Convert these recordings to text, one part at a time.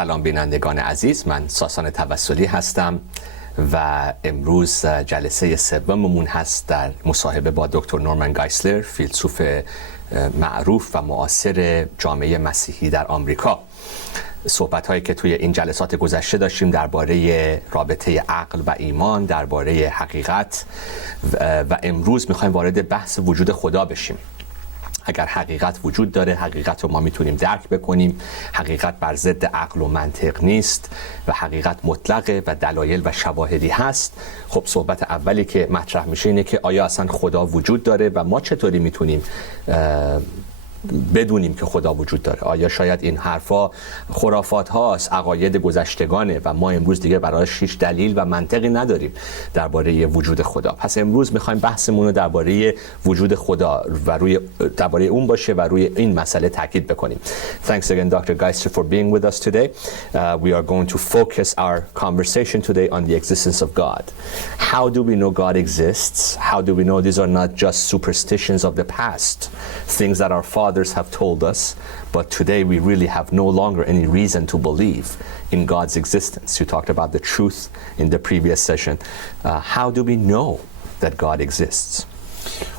سلام بینندگان عزیز، من ساسان توسلی هستم و امروز جلسه سوممون هست در مصاحبه با دکتر گایسلر، فیلسوف معروف و معاصر جامعه مسیحی در آمریکا. صحبت هایی که توی این جلسات گذشته داشتیم درباره رابطه عقل و ایمان، درباره حقیقت و امروز میخوایم وارد بحث وجود خدا بشیم. اگر حقیقت وجود داره، حقیقت رو ما میتونیم درک بکنیم، حقیقت بر ضد عقل و منطق نیست و حقیقت مطلقه و دلایل و شواهدی هست. خب صحبت اولی که مطرح میشه اینه که آیا اصلا خدا وجود داره و ما چطوری میتونیم بدونیم که خدا وجود داره؟ آیا شاید این حرفا خرافات هاست، عقاید گذشتگانه و ما امروز دیگه برایش هیچ دلیل و منطقی نداریم درباره وجود خدا؟ پس امروز میخوایم بحثمون رو درباره وجود خدا و درباره اون باشه و روی این مسئله تاکید بکنیم. Thanks again Dr. Geister for being with us today. We are going to focus our conversation today on the existence of God. How do we know God exists? How do we know these are not just superstitions of the past, things that our fathers have told us, but today we really have no longer any reason to believe in God's existence? You talked about the truth in the previous session. How do we know that God exists?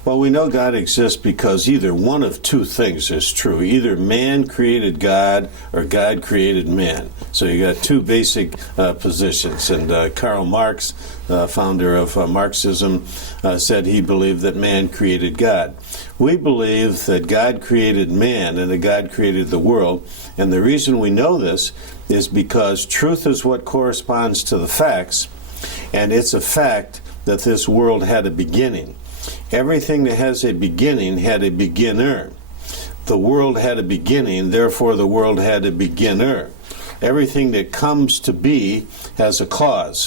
Well, we know God exists because either one of two things is true. Either man created God or God created man. So you got two basic positions. And Karl Marx, founder of Marxism, said he believed that man created God. We believe that God created man and that God created the world. And the reason we know this is because truth is what corresponds to the facts. And it's a fact that this world had a beginning. Everything that has a beginning had a beginner. The world had a beginning, therefore the world had a beginner. Everything that comes to be has a cause.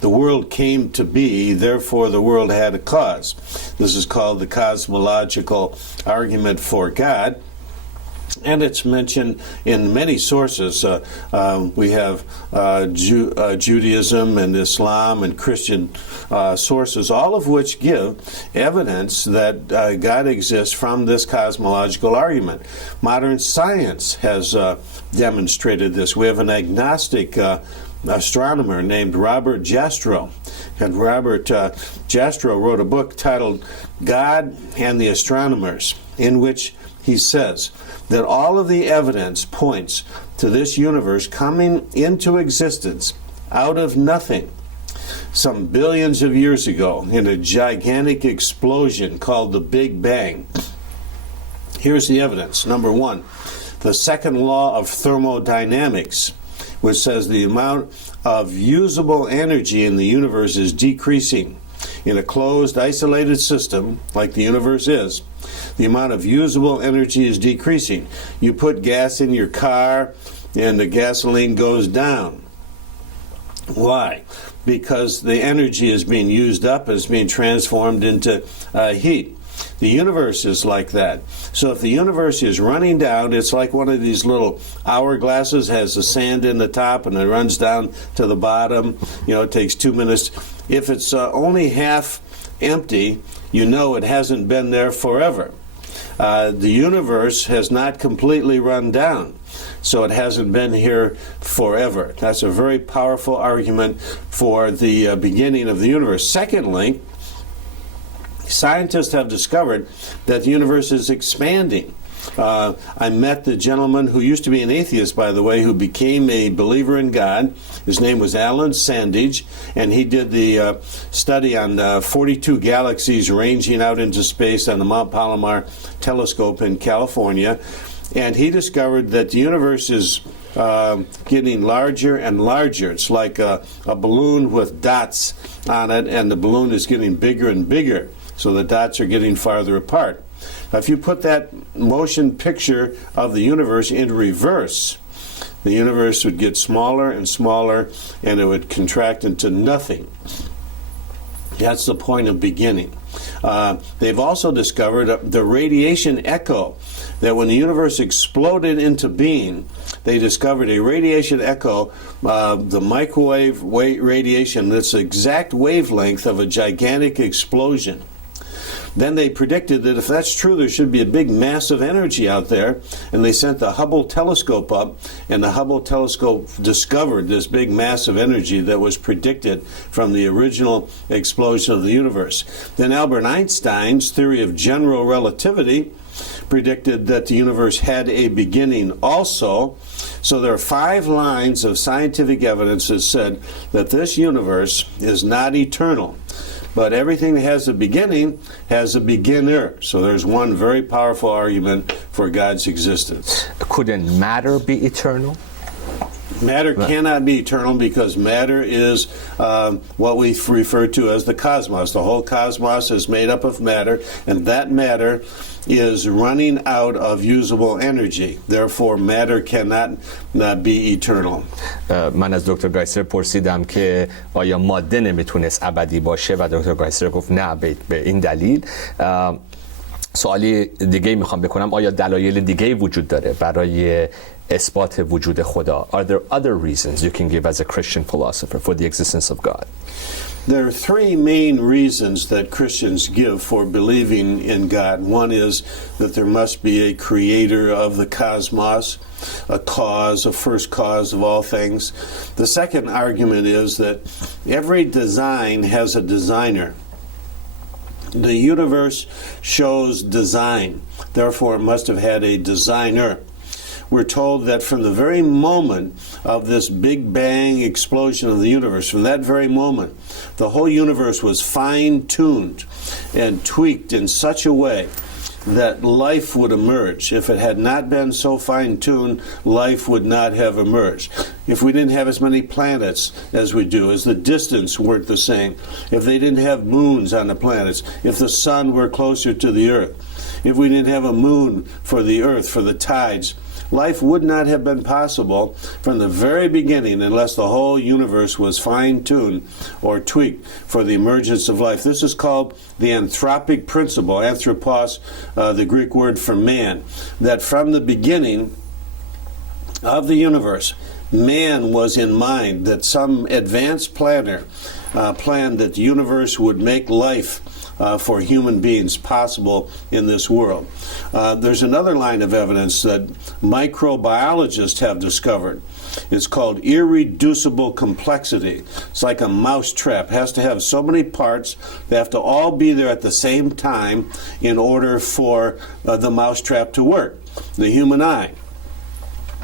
The world came to be, therefore the world had a cause. This is called the cosmological argument for God. And it's mentioned in many sources. We have Judaism and Islam and Christian sources, all of which give evidence that God exists from this cosmological argument. Modern science has demonstrated this. We have an agnostic astronomer named Robert Jastrow. And Robert Jastrow wrote a book titled God and the Astronomers, in which he says that all of the evidence points to this universe coming into existence out of nothing some billions of years ago in a gigantic explosion called the Big Bang. Here's the evidence. Number one, the second law of thermodynamics, which says the amount of usable energy in the universe is decreasing. In a closed, isolated system, like the universe is, the amount of usable energy is decreasing. You put gas in your car, and the gasoline goes down. Why? Because the energy is being used up, is being transformed into heat. The universe is like that. So if the universe is running down, it's like one of these little hourglasses, has the sand in the top and it runs down to the bottom. You know, it takes 2 minutes. If it's only half empty, you know it hasn't been there forever. The universe has not completely run down, so it hasn't been here forever. That's a very powerful argument for the beginning of the universe. Secondly, scientists have discovered that the universe is expanding. I met the gentleman who used to be an atheist, by the way, who became a believer in God. His name was Alan Sandage, and he did the study on 42 galaxies ranging out into space on the Mount Palomar telescope in California. And he discovered that the universe is getting larger and larger. It's like a balloon with dots on it, and the balloon is getting bigger and bigger. So the dots are getting farther apart. Now, if you put that motion picture of the universe in reverse, the universe would get smaller and smaller, and it would contract into nothing. That's the point of beginning. They've also discovered the radiation echo, that when the universe exploded into being, they discovered a radiation echo, the microwave radiation, that's the exact wavelength of a gigantic explosion. Then they predicted that if that's true, there should be a big mass of energy out there, and they sent the Hubble telescope up, and the Hubble telescope discovered this big mass of energy that was predicted from the original explosion of the universe. Then Albert Einstein's theory of general relativity predicted that the universe had a beginning also. So there are 5 lines of scientific evidence that said that this universe is not eternal. But everything that has a beginning has a beginner. So there's one very powerful argument for God's existence. Couldn't matter be eternal? Matter cannot be eternal because matter is what we refer to as the cosmos. The whole cosmos is made up of matter, and that matter is running out of usable energy. Therefore, matter cannot be eternal. من از دکتر گایسلر پرسیدم که آیا ماده نمیتونست ابدی باشه و دکتر گایسلر گفت نه به این دلیل. سوالی دیگه میخوام بکنم، آیا دلایل دیگه وجود داره برای اثبات وجود خدا؟ Are there other reasons you can give as a Christian philosopher for the existence of God? There are 3 main reasons that Christians give for believing in God. One is that there must be a creator of the cosmos, a cause, a first cause of all things. The second argument is that every design has a designer. The universe shows design, therefore it must have had a designer. We're told that from the very moment of this Big Bang explosion of the universe, from that very moment, the whole universe was fine-tuned and tweaked in such a way that life would emerge. If it had not been so fine-tuned, life would not have emerged. If we didn't have as many planets as we do, as the distance weren't the same, if they didn't have moons on the planets, if the sun were closer to the earth, if we didn't have a moon for the earth, for the tides, life would not have been possible from the very beginning unless the whole universe was fine-tuned or tweaked for the emergence of life. This is called the anthropic principle, anthropos, the Greek word for man, that from the beginning of the universe, man was in mind, that some advanced planner planned that the universe would make life for human beings possible in this world. There's another line of evidence that microbiologists have discovered. It's called irreducible complexity. It's like a mousetrap. It has to have so many parts. They have to all be there at the same time in order for the mousetrap to work. The human eye.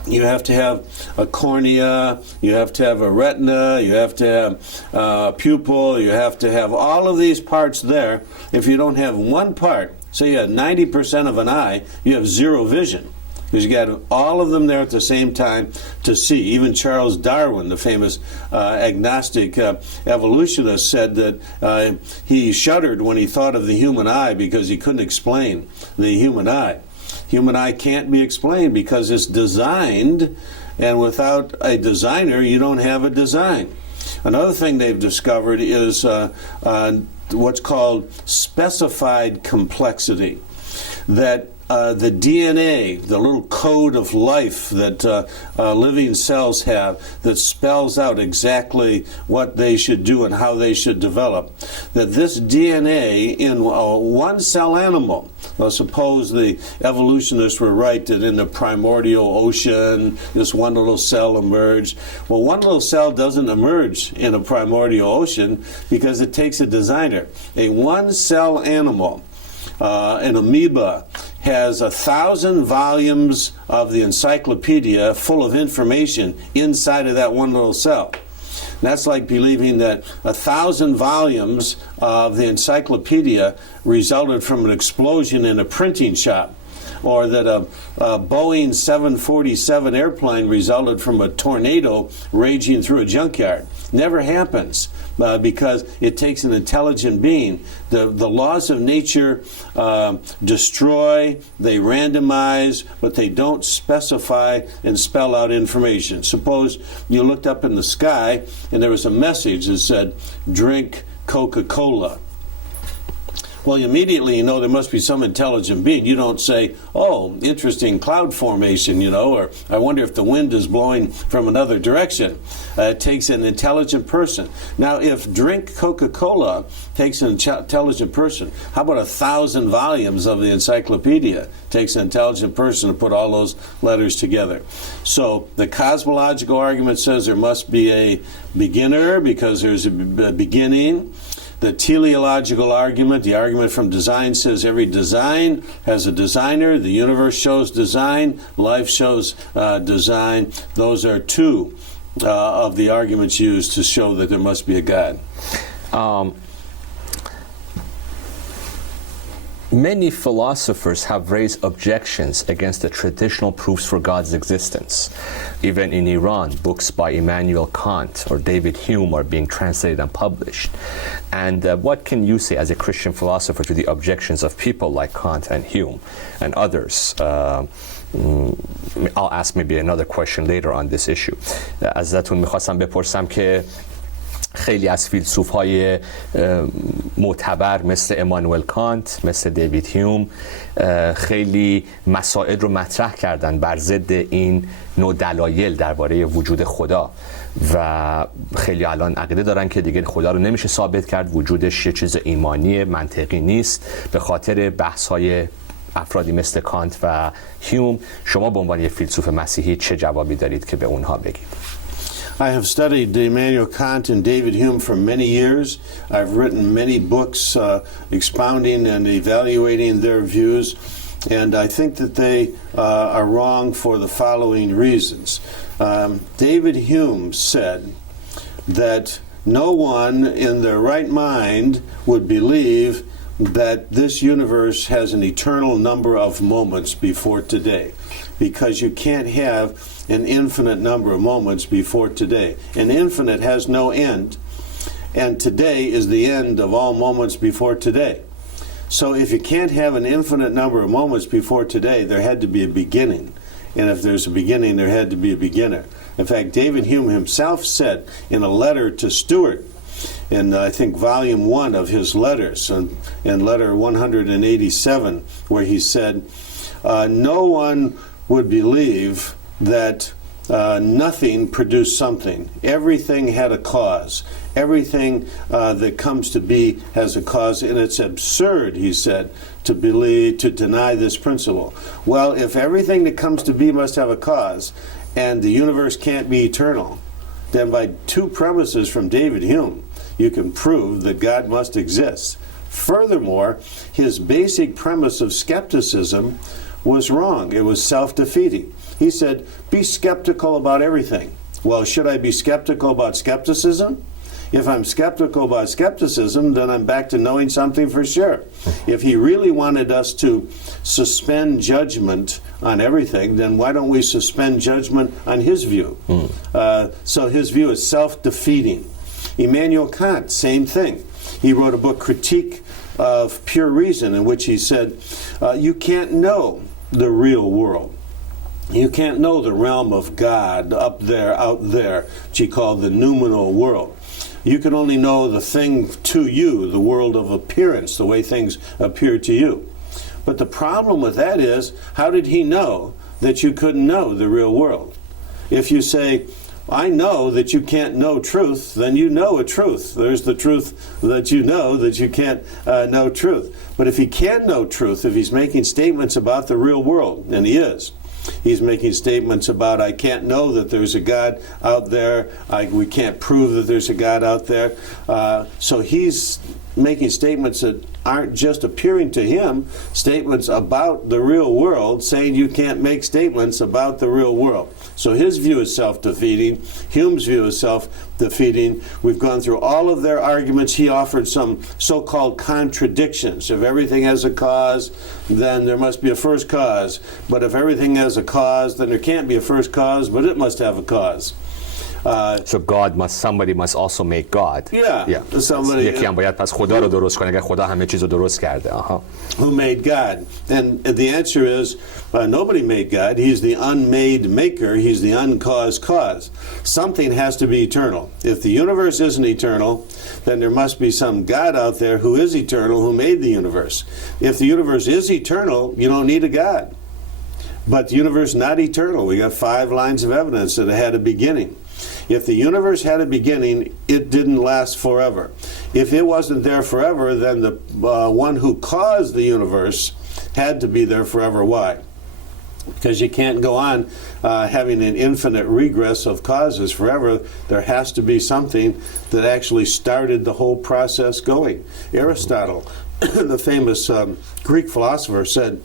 You have to have a cornea, you have to have a retina, you have to have a pupil, you have to have all of these parts there. If you don't have one part, say you have 90% of an eye, you have zero vision. Because you got all of them there at the same time to see. Even Charles Darwin, the famous agnostic evolutionist, said that he shuddered when he thought of the human eye because he couldn't explain the human eye. Human eye can't be explained because it's designed, and without a designer, you don't have a design. Another thing they've discovered is what's called specified complexity, that the DNA, the little code of life that living cells have that spells out exactly what they should do and how they should develop, that this DNA in a one-cell animal, well, suppose the evolutionists were right that in the primordial ocean this one little cell emerged. Well, one little cell doesn't emerge in a primordial ocean because it takes a designer. A one-cell animal, an amoeba, has 1,000 volumes of the encyclopedia full of information inside of that one little cell. That's like believing that 1,000 volumes of the encyclopedia resulted from an explosion in a printing shop, or that a Boeing 747 airplane resulted from a tornado raging through a junkyard. Never happens. Because it takes an intelligent being. The laws of nature destroy, they randomize, but they don't specify and spell out information. Suppose you looked up in the sky and there was a message that said, drink Coca-Cola. well, immediately you know there must be some intelligent being. You don't say, oh, interesting cloud formation, or I wonder if the wind is blowing from another direction. It takes an intelligent person. Now, if drink Coca-Cola takes an intelligent person, how about 1,000 volumes of the encyclopedia? Takes an intelligent person to put all those letters together. So the cosmological argument says there must be a beginner because there's a beginning. The teleological argument, the argument from design, says every design has a designer. The universe shows design. Life shows design. Those are two of the arguments used to show that there must be a God. Many philosophers have raised objections against the traditional proofs for God's existence. Even in Iran, books by Immanuel Kant or David Hume are being translated and published. And what can you say as a Christian philosopher to the objections of people like Kant and Hume and others? I'll ask maybe another question later on this issue. ازتون میخواستم بپرسم که خیلی از فیلسوف‌های معتبر مثل امانوئل کانت، مثل دیوید هیوم خیلی مسائل رو مطرح کردن بر ضد این نوع دلایل درباره وجود خدا و خیلی الان عقیده دارن که دیگه خدا رو نمیشه ثابت کرد، وجودش یه چیز ایمانی منطقی نیست به خاطر بحث‌های افرادی مثل کانت و هیوم. شما به عنوان یه فیلسوف مسیحی چه جوابی دارید که به اونها بگید؟ I have studied Immanuel Kant and David Hume for many years. I've written many books expounding and evaluating their views, and I think that they are wrong for the following reasons. David Hume said that no one in their right mind would believe that this universe has an eternal number of moments before today, because you can't have an infinite number of moments before today. An infinite has no end, and today is the end of all moments before today. So if you can't have an infinite number of moments before today, there had to be a beginning. And if there's a beginning, there had to be a beginner. In fact, David Hume himself said in a letter to Stuart, in I think volume 1 of his letters, in letter 187, where he said, no one would believe that nothing produced something. Everything had a cause. Everything that comes to be has a cause, and it's absurd, he said, to deny this principle. Well, if everything that comes to be must have a cause, and the universe can't be eternal, then by two premises from David Hume, you can prove that God must exist. Furthermore, his basic premise of skepticism was wrong. It was self-defeating. He said, be skeptical about everything. Well, should I be skeptical about skepticism? If I'm skeptical about skepticism, then I'm back to knowing something for sure. If he really wanted us to suspend judgment on everything, then why don't we suspend judgment on his view? So his view is self-defeating. Immanuel Kant, same thing. He wrote a book, Critique of Pure Reason, in which he said, you can't know the real world. You can't know the realm of God up there, out there, which he called the noumenal world. You can only know the thing to you, the world of appearance, the way things appear to you. But the problem with that is, how did he know that you couldn't know the real world? If you say, I know that you can't know truth, then you know a truth. There's the truth that you know that you can't know truth. But if he can know truth, if he's making statements about the real world, and he is, he's making statements about, I can't know that there's a God out there, we can't prove that there's a God out there. So he's making statements that aren't just appearing to him, statements about the real world, saying you can't make statements about the real world. So his view is self-defeating. Hume's view is self-defeating. We've gone through all of their arguments. He offered some so-called contradictions. If everything has a cause, then there must be a first cause. But if everything has a cause, then there can't be a first cause, but it must have a cause. So somebody must also make God. Yeah. Somebody یکی هم باید پس خدا رو درست کنه اگر خدا همه چیز رو درست کرده. who made God. And the answer is nobody made God. He's the unmade maker. He's the uncaused cause. Something has to be eternal. If the universe isn't eternal, then there must be some God out there who is eternal, who made the universe. If the universe is eternal, you don't need a God. But the universe is not eternal. We got 5 lines of evidence that it had a beginning. If the universe had a beginning, it didn't last forever. If it wasn't there forever, then the one who caused the universe had to be there forever. Why? Because you can't go on having an infinite regress of causes forever. There has to be something that actually started the whole process going. Aristotle, the famous Greek philosopher, said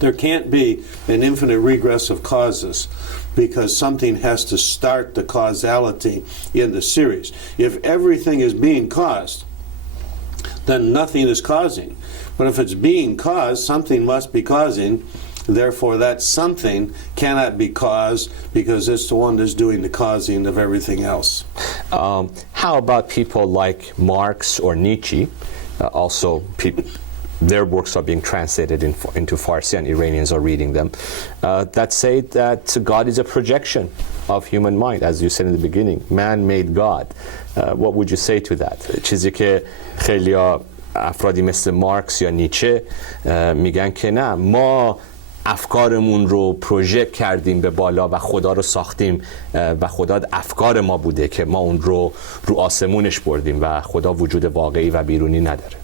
there can't be an infinite regress of causes because something has to start the causality in the series. If everything is being caused, then nothing is causing. But if it's being caused, something must be causing. Therefore, that something cannot be caused because it's the one that's doing the causing of everything else. How about people like Marx or Nietzsche? Also, their works are being translated into Farsi and Iranians are reading them, that say that God is a projection of human mind, as you said in the beginning. Man made God. What would you say to that? چیزی که خیلی افرادی مثل مارکس یا نیچه میگن که نه، ما افکارمون رو پروژکت کردیم به بالا و خدا رو ساختیم و خدا افکار ما بوده که ما اون رو آسمونش بردیم و خدا وجود واقعی و بیرونی نداره.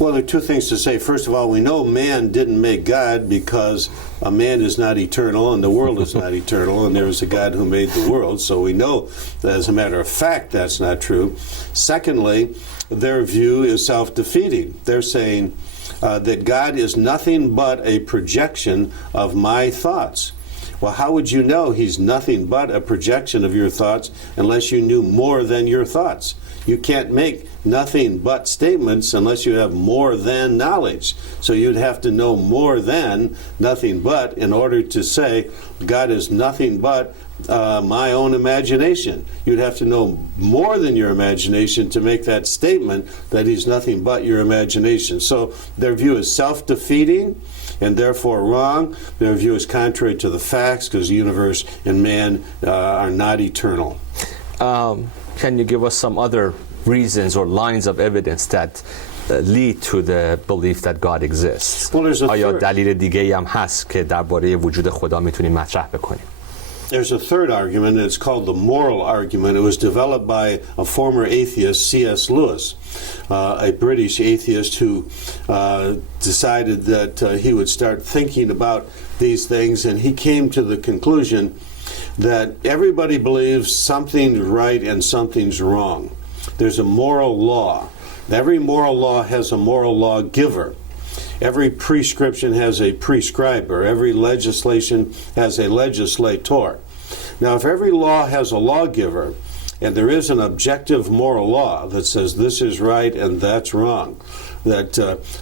Well, there are 2 things to say. First of all, we know man didn't make God because a man is not eternal and the world is not eternal, and there is a God who made the world. So we know that as a matter of fact that's not true. Secondly, their view is self-defeating. They're saying that God is nothing but a projection of my thoughts. Well, how would you know he's nothing but a projection of your thoughts unless you knew more than your thoughts? You can't make nothing but statements unless you have more than knowledge. So you'd have to know more than nothing but in order to say God is nothing but my own imagination. You'd have to know more than your imagination to make that statement that he's nothing but your imagination. So their view is self-defeating and therefore wrong. Their view is contrary to the facts because the universe and man are not eternal. Can you give us some other reasons or lines of evidence that lead to the belief that God exists? آیا دلیل دیگه‌ای هم هست که درباره وجود خدا میتونیم مطرح بکنیم؟ There's a third argument, and it's called the moral argument. It was developed by a former atheist, C.S. Lewis, a British atheist who decided that he would start thinking about these things, and he came to the conclusion that everybody believes something's right and something's wrong. There's a moral law. Every moral law has a moral law giver. Every prescription has a prescriber. Every legislation has a legislator. Now, if every law has a lawgiver, and there is an objective moral law that says this is right and that's wrong, that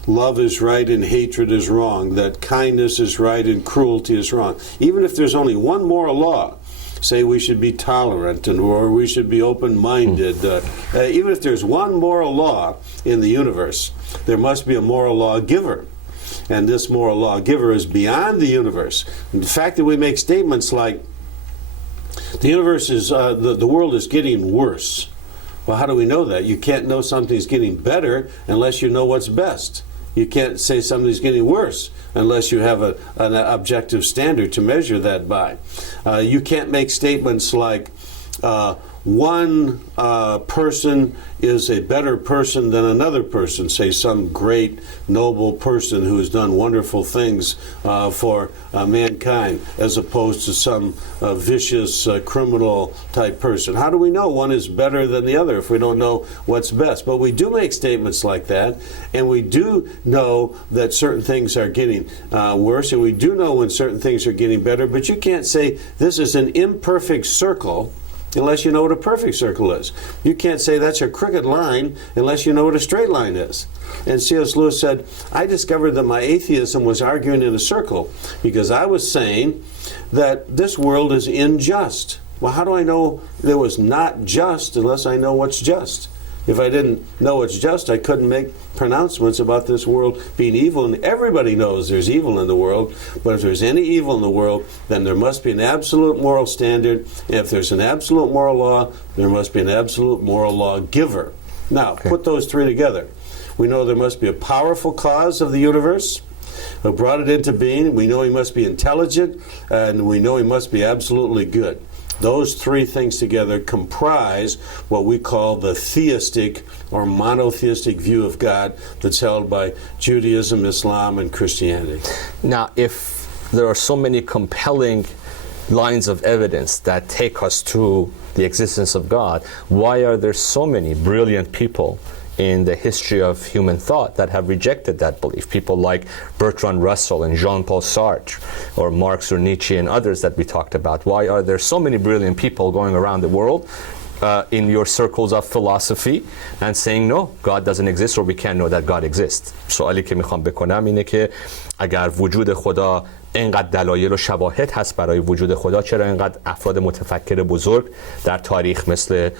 love is right and hatred is wrong, that kindness is right and cruelty is wrong, even if there's only one moral law, say we should be tolerant or we should be open-minded, even if there's one moral law in the universe, there must be a moral lawgiver. And this moral lawgiver is beyond the universe. And the fact that we make statements like, the universe is, the world is getting worse. Well, how do we know that? You can't know something's getting better unless you know what's best. You can't say something's getting worse unless you have an objective standard to measure that by. You can't make statements like, one person is a better person than another person, say some great noble person who has done wonderful things for mankind, as opposed to some vicious criminal type person. How do we know one is better than the other if we don't know what's best? But we do make statements like that, and we do know that certain things are getting worse, and we do know when certain things are getting better, but you can't say this is an imperfect circle unless you know what a perfect circle is. You can't say that's a crooked line unless you know what a straight line is. And C.S. Lewis said, I discovered that my atheism was arguing in a circle because I was saying that this world is unjust. Well, how do I know there was not just unless I know what's just? If I didn't know what's just, I couldn't make pronouncements about this world being evil. And everybody knows there's evil in the world. But if there's any evil in the world, then there must be an absolute moral standard. And if there's an absolute moral law, there must be an absolute moral law giver. Now, put those three together. We know there must be a powerful cause of the universe who brought it into being. We know he must be intelligent, and we know he must be absolutely good. Those three things together comprise what we call the theistic or monotheistic view of God that's held by Judaism, Islam, and Christianity. Now, if there are so many compelling lines of evidence that take us to the existence of God, why are there so many brilliant people in the history of human thought that have rejected that belief? People like Bertrand Russell and Jean-Paul Sartre or Marx or Nietzsche and others that we talked about. Why are there so many brilliant people going around the world in your circles of philosophy and saying no, God doesn't exist or we can't know that God exists? سوالی که میخوام بکنم اینه که اگر وجود خدا اینقدر دلایل و شواهد هست برای وجود خدا، چرا اینقدر افراد متفکر بزرگ در تاریخ مثل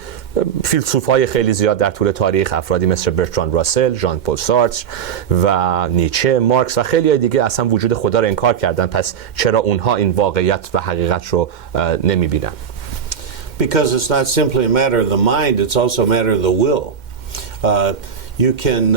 فیلسوفای خیلی زیاد در طول تاریخ، افرادی مثل برتراند راسل، ژان پل سارتر و نیچه، مارکس و خیلی دیگه اصلا وجود خدا رو انکار کردن؟ پس چرا اونها این واقعیت و حقیقت رو نمیبینن؟ Because it's not simply a matter of the mind, it's also a matter of the will. You can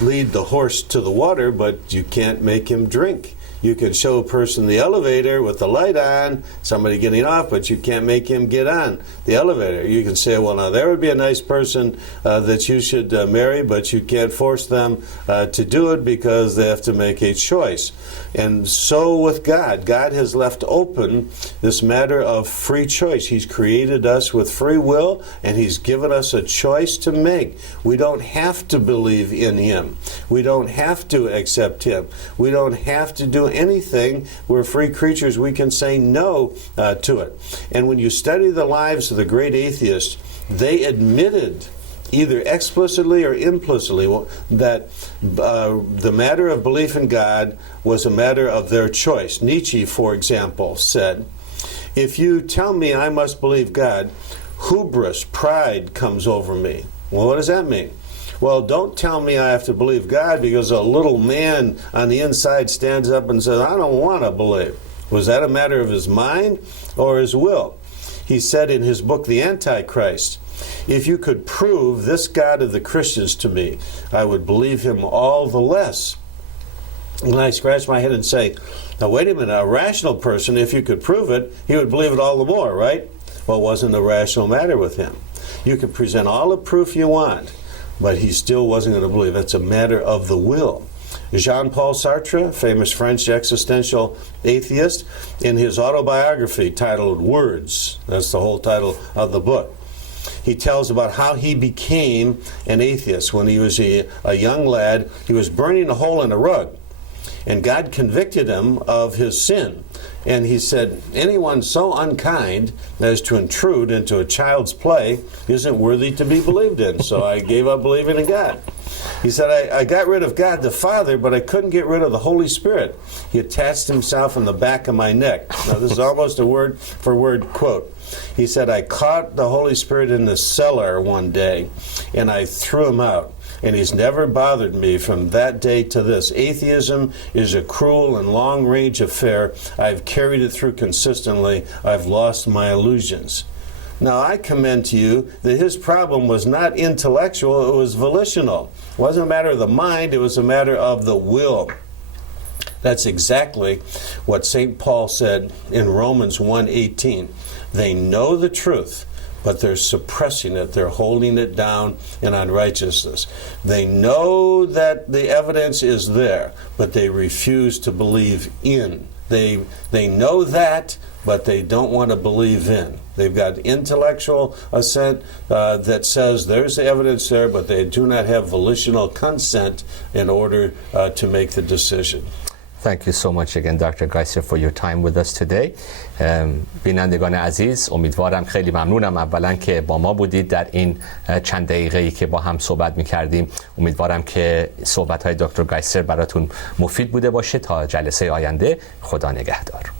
lead the horse to the water, but you can't make him drink. You can show a person the elevator with the light on, somebody getting off, but you can't make him get on the elevator. You can say, well, now there would be a nice person that you should marry, but you can't force them to do it because they have to make a choice. And so with God, God has left open this matter of free choice. He's created us with free will, and He's given us a choice to make. We don't have to believe in Him. We don't have to accept Him. We don't have to do anything. We're free creatures. We can say no to it. And when you study the lives of the great atheists, they admitted either explicitly or implicitly that the matter of belief in God was a matter of their choice. Nietzsche, for example, said, if you tell me I must believe God, hubris, pride comes over me. Well, what does that mean? Well, don't tell me I have to believe God because a little man on the inside stands up and says, I don't want to believe. Was that a matter of his mind or his will? He said in his book, The Antichrist, if you could prove this God of the Christians to me, I would believe him all the less. And I scratch my head and say, now wait a minute, a rational person, if you could prove it, he would believe it all the more, right? Well, it wasn't a rational matter with him. You can present all the proof you want, but he still wasn't going to believe. It's a matter of the will. Jean-Paul Sartre, famous French existential atheist, in his autobiography titled Words, that's the whole title of the book, he tells about how he became an atheist. When he was a young lad, he was burning a hole in a rug, and God convicted him of his sin. And he said, anyone so unkind as to intrude into a child's play isn't worthy to be believed in. So I gave up believing in God. He said, I got rid of God the Father, but I couldn't get rid of the Holy Spirit. He attached himself on the back of my neck. Now, this is almost a word-for-word quote. He said, I caught the Holy Spirit in the cellar one day, and I threw him out. And he's never bothered me from that day to this. Atheism is a cruel and long-range affair. I've carried it through consistently. I've lost my illusions. Now, I commend to you that his problem was not intellectual, it was volitional. It wasn't a matter of the mind, it was a matter of the will. That's exactly what St. Paul said in Romans 1:18. They know the truth, but they're suppressing it. They're holding it down in unrighteousness. They know that the evidence is there, but they refuse to believe in. They know that, but they don't want to believe in. They've got intellectual assent that says there's the evidence there, but they do not have volitional consent in order to make the decision. Thank you so much again, Dr. Geiser, for your time with us today. بینندگان عزیز، امیدوارم خیلی ممنونم اولا که با ما بودید در این چند دقیقه‌ای که با هم صحبت می‌کردیم. امیدوارم که صحبت‌های دکتر گایسلر براتون مفید بوده باشه. تا جلسه آینده، خدا نگهدار.